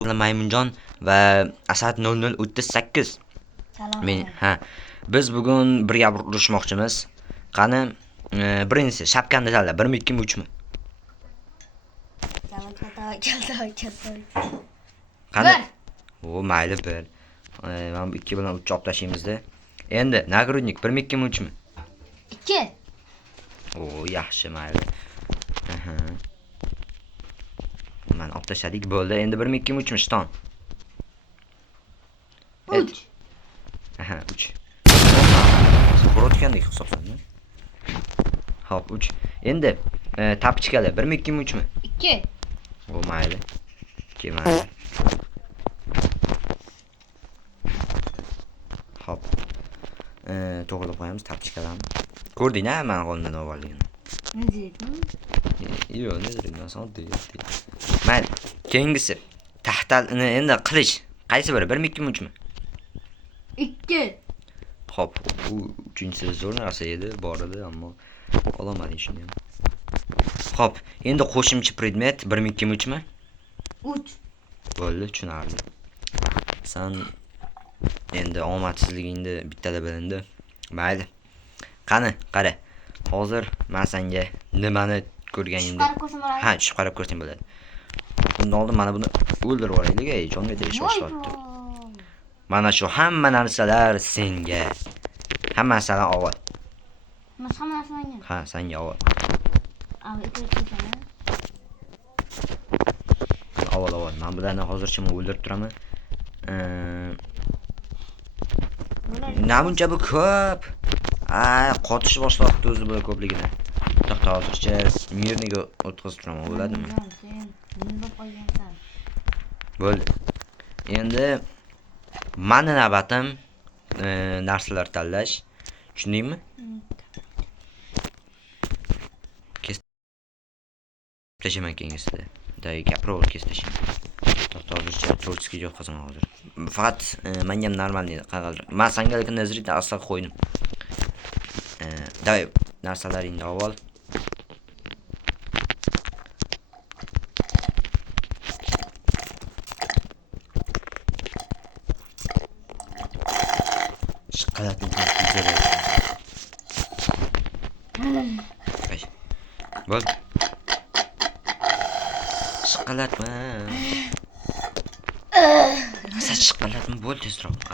Maymunjon va Asad 0038. Salom. Biz bugun birga urushmoqchimiz. Qani, birinchisi shapkani tanla. 1mi, 2mi, 3mi? Qani? O, mayli bir. Mana bu 2 bilan 3 chop tashlaymiz-da. Endi nagrudnik 1mi, 2mi, 3mi? 2. O, yaxshi, mayli. Mana olib tashladik, bo'ldi. Endi 1mi, 2mi, 3mi, shton? 3. 3. Ko'rotgandek hisoblanadi. Hop, 3. Endi tapichkalar 1mi, 2mi, 3mi? 2. O, mayli. 2 mayli. Hop. To'g'rilab qo'yamiz tapichkalarni. Ko'rding-a, men qo'limdan olganligini. Ne dedim? Yo'q, ne dedim, oddiy. Mayli. Keyingisi taxtalni endi qilish. Qaysi biri? 1mi, 2mi, 3mi? 2. Hop, bu uchinchisi zo'r narsa edi, bor edi, ammo ololmadim shuni ham. Hop, endi qo'shimcha predmet 1mi, 2mi, 3mi? 3. Bo'ldi, tushunarli. Sen endi omadsizligingni bittada bilindi. Mayli. Qani, qara. Hozir men senga nimani ko'rganingda. Ha, tushib qarab ko'rsang bo'ladi. Bundan oldin mana buni o'ldirib olaylik, jonga tegishib boshlayapti. Mana shu hamma narsalar senga. Hammasi sana avval. Ha, senga avval. Avval. Men bularni hozircha o'ldirib turaman. Namuncha bu ko'p. Qotish boshlayapti o'zi bu ko'pligini. To'xta, hozircha mirniga o'tkazib turaman, bo'ladimi? Bo'ldi. Endi meni navbatim narsalar tanlash. Tushundingmi? Tashaman kengisida. Dagi gapirib kestashin. To'xta, hozircha Trotsiyga o'tkazaman hozir. Faqat menga ham normalniy qag'al. Men senga lekin nazariyatni asla qo'ydim. Davay, narsalaringni avval. Chiqalatni tuzalay. Bo'l. Chiqalatma. Asa chiqalatma, bo'l tezroq.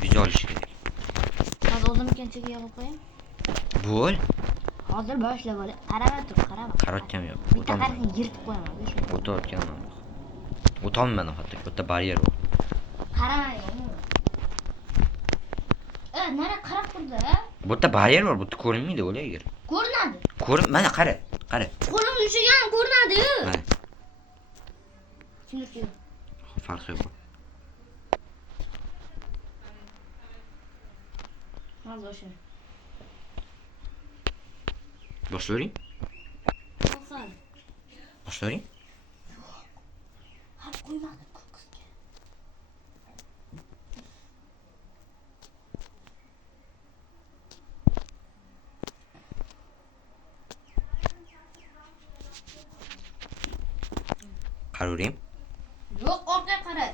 Video olish kerak. Hozir o'zim kenchiga yig'ib qo'ying. Bo'l. Hozir boshla bo'l. Qarama tur, qarama. Qaratgam yo'q. Bitta qarasini yirtib qo'yaman. O'tayotganman. O'tolmayman hatto, bitta baryer bor. Qarama. Nara qarab turdi? Bu yerda baryer bor, bu yerda ko'rinmaydi, o'layger. Ko'rinadi. Mana qara. Qo'lim ushlagan ko'rinadi. Mana. Tushundim. Farqi yo'q. Hozir o'sha. Boshlavering. Hozir. Boshlavering. Ha, qo'ymadim ko'ksimga. Qaravering. Yo'q, orqaga qara.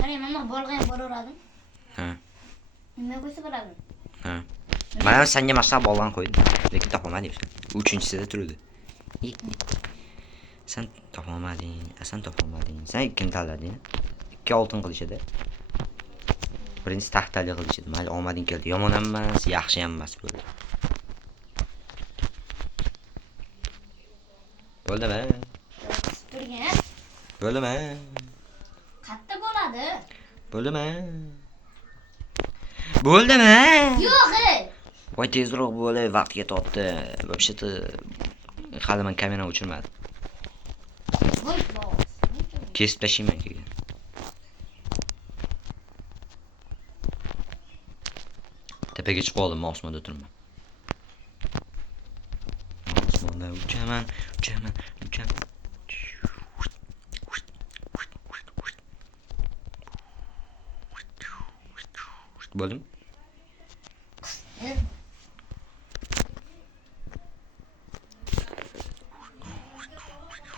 Qarang, mana bolg'am boraverdim. Ha. Nima bo'lsa bo'ladim. Ha. Mana senga mashlab olgan qo'ydim, lekin topolmadim. Uchinchisida turdi. Sen topolmading. Sen ikkinchi tanlading. 2 oltin qilishadi. Birinchisi taxtali qilishadi. Mayli, omading keldi. Yomon ham emas, yaxshi ham emas bo'ldi. Bo'ldimi? Supurgan. Bo'ldimi? Qatta bo'ladi. Bo'ldimi? Yo'q. Voy, tezroq bo'lay, vaqt ketibdi. Вообще-то hali men kamera o'chirmadim. Voy, Kesib tashlayman keyin. Tepaga chiqib oldim, osmonda turman. Osmonda uchaman. Bo'ldimi?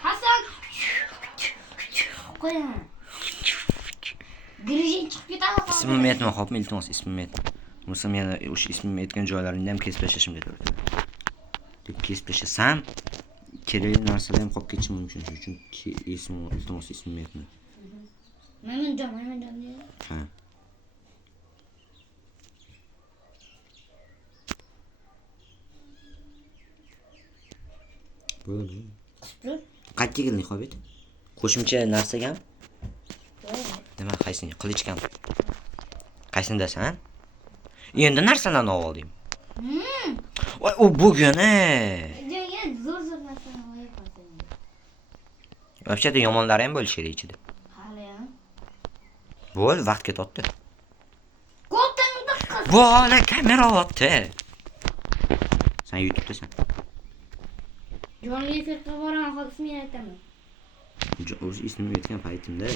Hasan. Qo'yaman. Grijin chiqib ketadi. Ismimni aytma, xo'pmi? Iltimos ismimni aytma. Bo'lsa yana o'sha ismimni aytgan joylaringni ham kesib tashlashimga to'g'ri keladi. Deb kesib tashlasam, kerakli narsalar ham qolib ketishi mumkin. Shuning uchun iltimos ismimni aytma. Maymunjon deydi. Ha. Bo'ldi. Supur. Qayerga kelding, Xobit? Qo'shimcha narsagami? Nima, qaysini? Qilichgami? Qaysini dasan? Endi narsalarni olib oldim. Voy, u bugun-a. Zo'r narsani olib qoldim. Вообще-то yomonlari ham bo'lishi kerak ichida. Hali ham. Bo'l, vaqt ketdi. Qo'ltingda qiz. Vola, kamera olyapti. Sen YouTube'dasan. Jonli efirga boraman, hozir ismini aytaman. O'z ismimni aytgan paytimda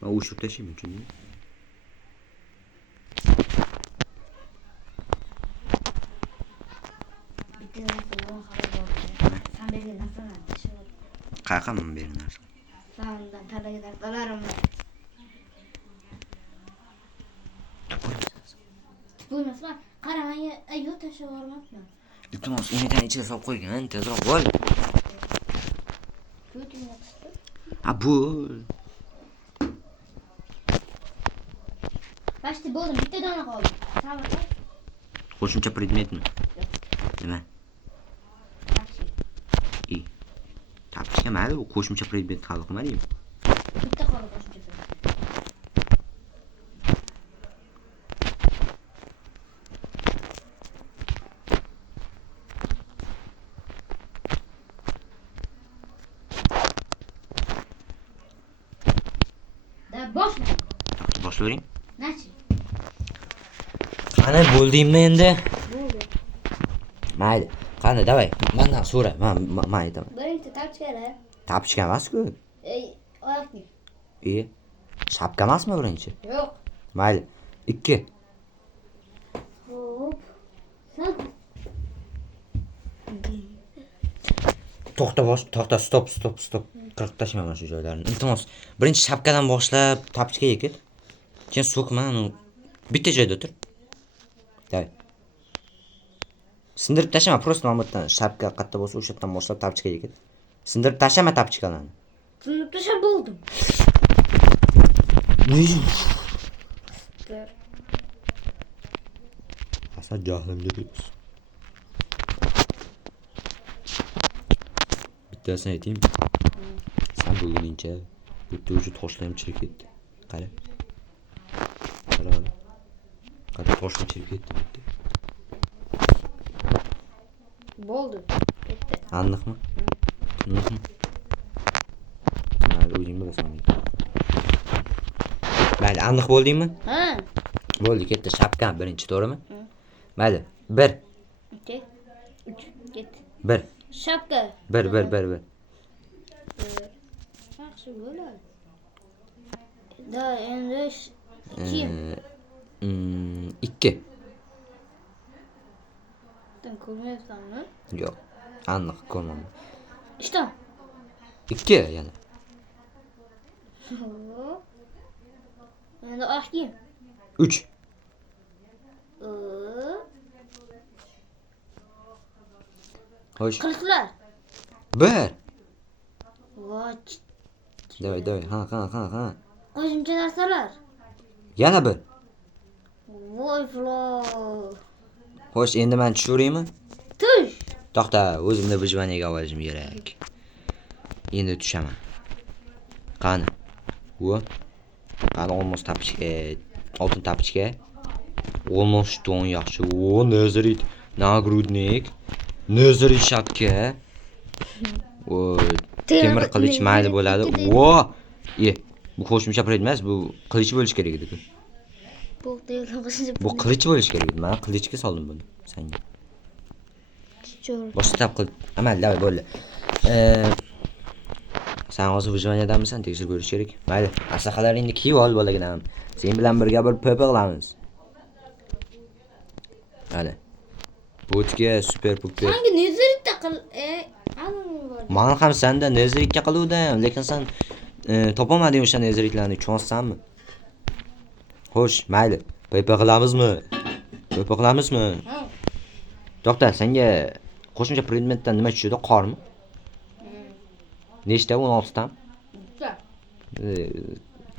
men o'chirib tashlayman, tushundingmi? Bitta narsadan xabar bor. Sen bergan narsalarni tashlab. Qayerqa men bergan narsa? Sandan talaga narsalarim bor. Bo'lmasam, qara menga yo'q tashlab yubormabman. Iltimos, unidan ichiga solib qo'ygan, tezroq bo'l. Ko'tingga qisdi. A bo'l. Bashti bo'ldim, bitta dona qoldi. Sabr qil. Qo'shimcha predmetmi? Nima? Yaxshi. I. Tapishga mayli, u qo'shimcha predmet qabul qilmadingmi? Bitta qoldi qo'shimcha. Boshla. Boshlavering. Nachi? Qani bo'ldingmi endi? Bo'ldi. Mayli. Qani, davay. Mendan so'ra. Men aytaman. Birinchi tapchkala. Tapishga emas-ku. Oyoqni. Shapka emasmi birinchi? Yo'q. Mayli. 2. Hop. Sen. To'xta, stop. Qirqib tashlayman mana shu joylarni. Iltimos, birinchi shapkadan boshlab tapchkaga ket. Keyin so'kma, bitta joyda o'tir. Davay. Sindirib tashlama, просто mana bu yerdan shapka qayerda bo'lsa o'sha yerdan boshlab tapchkaga ket. Sindirib tashlama tapchkalarni. Sindirib tashlab bo'ldim. Asal jahlimga tegdi. Bittasini aytaymi? Sen bo'lguningcha bitta o'zi toshlarım chirib ketdi. Qara. Qara toshlarım chirib ketdi bitta. Bo'ldi. Bitta. Aniqmi? Aniqmi? Mayli, o'zing bilasan. Mayli, aniq bo'ldingmi? Ha. Bo'ldi, ketdi. Shapka birinchi, to'g'rimi? Mayli. 1. 2. 3. Ket. 1. Shapka. 1. Yaxshi bo'ladi. Da endi 2. 2. Sen ko'rmayapsanmi? Yo'q. Aniq ko'rmadim. İşte. 2 yana. Endi oshkim. 3. Xo'sh. Qiliqlar. 1. Voy. Davay. Ha. Qo'shimcha narsalar. Yana 1. Voy flo. Xo'sh, endi men tushaveraymi? Tush. To'xta, o'zimni bijvaniga olishim kerak. Endi tushaman. Qani? Qani olmos tapishga, oltin tapishga. Olmos shton yaxshi. Nazarit, nagrudnik, nazarit shapka. Temir qilich mayli bo'ladi. Bu qo'shimcha predmet emas, bu qilich bo'lish kerak edi-ku. Bu qilich bo'lish kerak edi. Men qilichga soldim buni senga. Boshqa tap qil. Amal, davay bo'ldi. Sen hozir vijvaniyadamisan, tekshirib ko'rish kerak. Mayli, aslahalaringni kiyib ol bolaginam. Sen bilan birga bir PP qilamiz. Hadi. Bo'tga super puper. Sanki nezirda qil. Alın var. Men ham senda nezirikka qiluvdim, lekin sen topamading o'sha neziriklarni, tushunsanmi? Xo'sh, mayli. Paypa qilamizmi? Paypa qilamizmi? Ha. To'xta, senga qo'shimcha predmetdan nima tushadi? Qormi? Nechta? 16 tami? Güzel.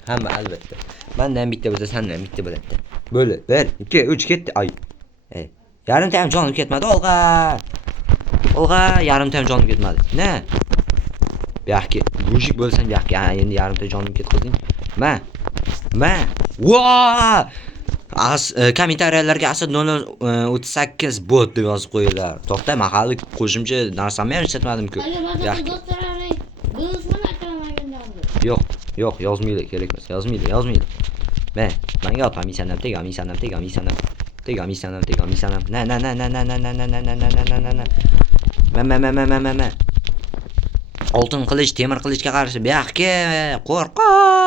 Hamma albatta. Mendan bitta bo'lsa, sendan bitta bo'ladi. Bo'ldi. 1, 2, 3 ketdi. Ay. Yarimta ham jonim ketmadi. Olg'a. Olg'a, yarimta ham jonim ketmadi. Ne? Bu yoqqa mujik bo'lsang, bu yoqqa endi yarimta jonim ketqizing. Ma. Voa! Kommentariyalarga asad 038 bot deb yozib qo'yinglar. To'xta, men hali qo'shimcha narsamni ham ishlatmadim-ku. Yo'q, yozmaydi, kerak emas. Yozmaydi. Menga komissiyanam, komissiyanam. Na. Oltin qilich, temir qilichga qarshi bu yoqqa qo'rqoq.